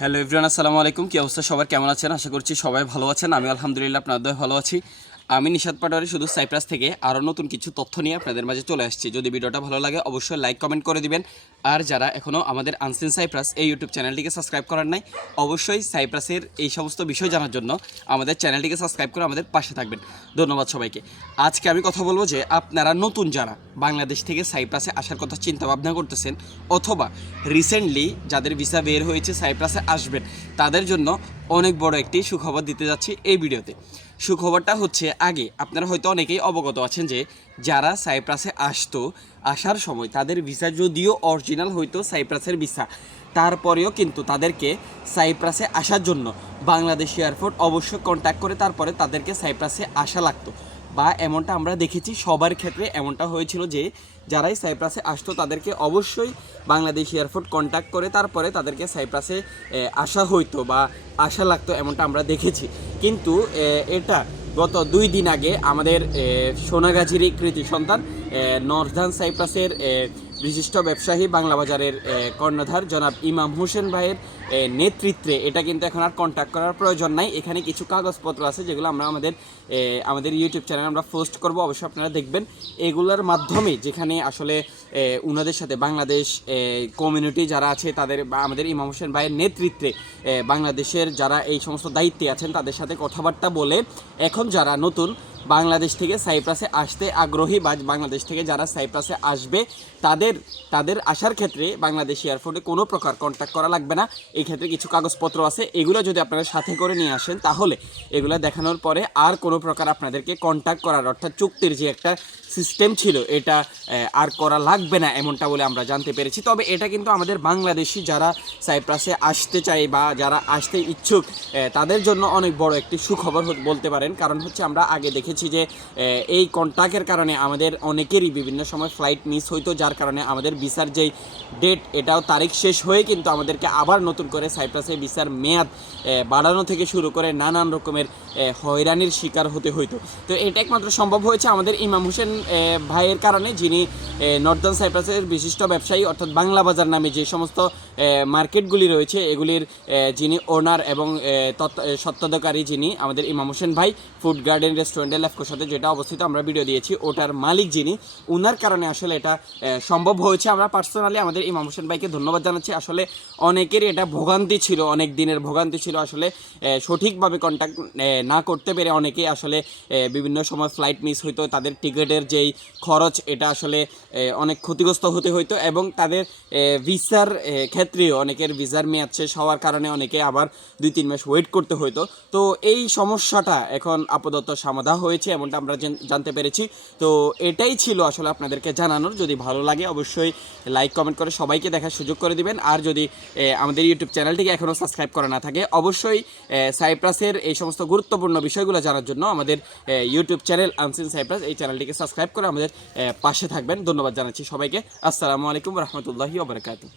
Hello everyone, আসসালামু আলাইকুম। কী অবস্থা? সবার কেমন আছেন? আশা করছি সবাই ভালো আছেন। আমি আলহামদুলিল্লাহ আপনাদের ভালো আছি। আমি নিশাদ পাটোয়ারি শুধু সাইপ্রাস থেকে। আরও নতুন কিছু তথ্য নিয়ে আপনাদের মাঝে চলে আসছি। যদি ভিডিওটা ভালো লাগে, অবশ্যই লাইক কমেন্ট করে দিবেন। আর যারা এখনও আমাদের আনসিন সাইপ্রাস এই ইউটিউব চ্যানেলটিকে সাবস্ক্রাইব করার নাই, অবশ্যই সাইপ্রাসের এই সমস্ত বিষয় জানার জন্য আমাদের চ্যানেলটিকে সাবস্ক্রাইব করে আমাদের পাশে থাকবেন। ধন্যবাদ সবাইকে। আজকে আমি কথা বলব যে, আপনারা নতুন যারা বাংলাদেশ থেকে সাইপ্রাসে আসার কথা চিন্তা ভাবনা করতেছেন, অথবা রিসেন্টলি যাদের ভিসা বের হয়েছে সাইপ্রাসে আসবেন, তাদের জন্য অনেক বড় একটি সুখবর দিতে যাচ্ছি এই ভিডিওতে। সুখবরটা হচ্ছে আগে, আপনারা হয়তো অনেকেই অবগত আছেন যে যারা সাইপ্রাসে আসতো, আসার সময় তাদের ভিসা যদিও অরিজিনাল হইতো সাইপ্রাসের ভিসা, তারপরেও কিন্তু তাদেরকে সাইপ্রাসে আসার জন্য বাংলাদেশ এয়ারপোর্ট অবশ্যই কন্ট্যাক্ট করে, তারপরে তাদেরকে সাইপ্রাসে আসা লাগতো। বা এমনটা আমরা দেখেছি, সবার ক্ষেত্রে এমনটা হয়েছিল যে যারাই সাইপ্রাসে আসতো তাদেরকে অবশ্যই বাংলাদেশ এয়ারপোর্ট কন্ট্যাক্ট করে, তারপরে তাদেরকে সাইপ্রাসে আসা হইতো বা আসা লাগতো এমনটা আমরা দেখেছি। কিন্তু এটা গত দুই দিন আগে আমাদের সোনাগাজিরই কৃতি সন্তান নর্দার্ন সাইপ্রাসের বিশিষ্ট ব্যবসায়ী বাংলা বাজারের কর্ণধার জনাব ইমাম হোসেন ভাইয়ের নেতৃত্বে। এটা কিন্তু এখন আর কন্ট্যাক্ট করার প্রয়োজন নাই। এখানে কিছু কাগজপত্র আছে যেগুলো আমরা আমাদের আমাদের ইউটিউব চ্যানেলে আমরা পোস্ট করব। অবশ্যই আপনারা দেখবেন। এগুলোর মাধ্যমে যেখানে আসলে এ, উনাদের সাথে বাংলাদেশ কমিউনিটি যারা আছে তাদের আমাদের ইমাম হোসেন ভাইয়ের নেতৃত্বে বাংলাদেশের যারা এই সমস্ত দায়িত্বে আছেন তাদের সাথে কথাবার্তা বলে এখন যারা নতুন বাংলাদেশ থেকে সাইপ্রাসে আসতে আগ্রহী বা বাংলাদেশ থেকে যারা সাইপ্রাসে আসবে, তাদের তাদের আসার ক্ষেত্রে বাংলাদেশ এয়ারপোর্টে কোনো প্রকার কন্ট্যাক্ট করা লাগবে না। এই ক্ষেত্রে কিছু কাগজপত্র আছে, এগুলো যদি আপনারা সাথে করে নিয়ে আসেন তাহলে এগুলো দেখানোর পরে আর কোনো প্রকার আপনাদেরকে কন্ট্যাক্ট করার অর্থাৎ চুক্তির যে একটা সিস্টেম ছিল, এটা আর করা লাগবে না এমনটা বলে আমরা জানতে পেরেছি। তবে এটা কিন্তু আমাদের বাংলাদেশি যারা সাইপ্রাসে আসতে চায় বা যারা আসতে ইচ্ছুক তাদের জন্য অনেক বড় একটি সুখবর বলতে পারেন। কারণ হচ্ছে আমরা আগে দেখেছি যে এই কন্ট্যাক্টের কারণে আমাদের অনেকেরই বিভিন্ন সময় ফ্লাইট মিস হইতো, যার কারণে আমাদের ভিসার যেই ডেট এটাও তারিখ শেষ হয়ে কিন্তু আমাদেরকে আবার নতুন করে সাইপ্রাসে ভিসার মেয়াদ বাড়ানো থেকে শুরু করে নানান রকমের হয়রানির শিকার হতে হইতো। তো এটা একমাত্র সম্ভব হয়েছে আমাদের ইমাম হোসেন ভাইয়ের কারণে, যিনি নর্দার্ন সাইপ্রাসের বিশিষ্ট ব্যবসায়ী, অর্থাৎ বাংলা বাজার নামে যে সমস্ত মার্কেটগুলি রয়েছে, এগুলির যিনি ওনার এবং স্বত্বাধিকারী যিনি আমাদের ইমাম হোসেন ভাই ফুড গার্ডেন রেস্টুরেন্টের লেফকোর সাথে যেটা অবস্থিত, আমরা ভিডিও দিয়েছি, ওটার মালিক যিনি ওনার কারণে আসলে এটা সম্ভব হয়েছে। আমরা পার্সোনালি আমাদের ইমাম হোসেন ভাইকে ধন্যবাদ জানাচ্ছি। আসলে অনেকেরই এটা ভোগান্তি ছিল, অনেক দিনের ভোগান্তি ছিল। আসলে সঠিকভাবে কন্ট্যাক্ট না করতে পেরে অনেকেই আসলে বিভিন্ন সময় ফ্লাইট মিস হইতো, তাদের টিকিটের যেই খরচ, এটা আসলে অনেক ক্ষতিগ্রস্ত হতে হইতো এবং তাদের ভিসার ক্ষেত্রেও অনেকের ভিসার মেয়াদ শেষ হওয়ার কারণে অনেকে আবার দুই, তিন মাস ওয়েট করতে হইতো। তো এই সমস্যাটা এখন আপাতত সমাধা হয়েছে এমনটা আমরা জানতে পেরেছি। তো এটাই ছিল আসলে আপনাদেরকে জানানোর। যদি ভালো লাগে অবশ্যই লাইক কমেন্ট করে সবাইকে দেখার সুযোগ করে দিবেন। আর যদি আমাদের ইউটিউব চ্যানেলটিকে এখনও সাবস্ক্রাইব করা না থাকে, অবশ্যই সাইপ্রাসের এই সমস্ত গুরুত্বপূর্ণ বিষয়গুলো জানার জন্য আমাদের ইউটিউব চ্যানেল আনসিন সাইপ্রাস এই চ্যানেলটিকে সাবস্ক্রাইব করে আমাদের পাশে থাকবেন। ধন্যবাদ জানাচ্ছি সবাইকে। আসসালামু আলাইকুম রহমতুল্লাহি ওবরাকাতু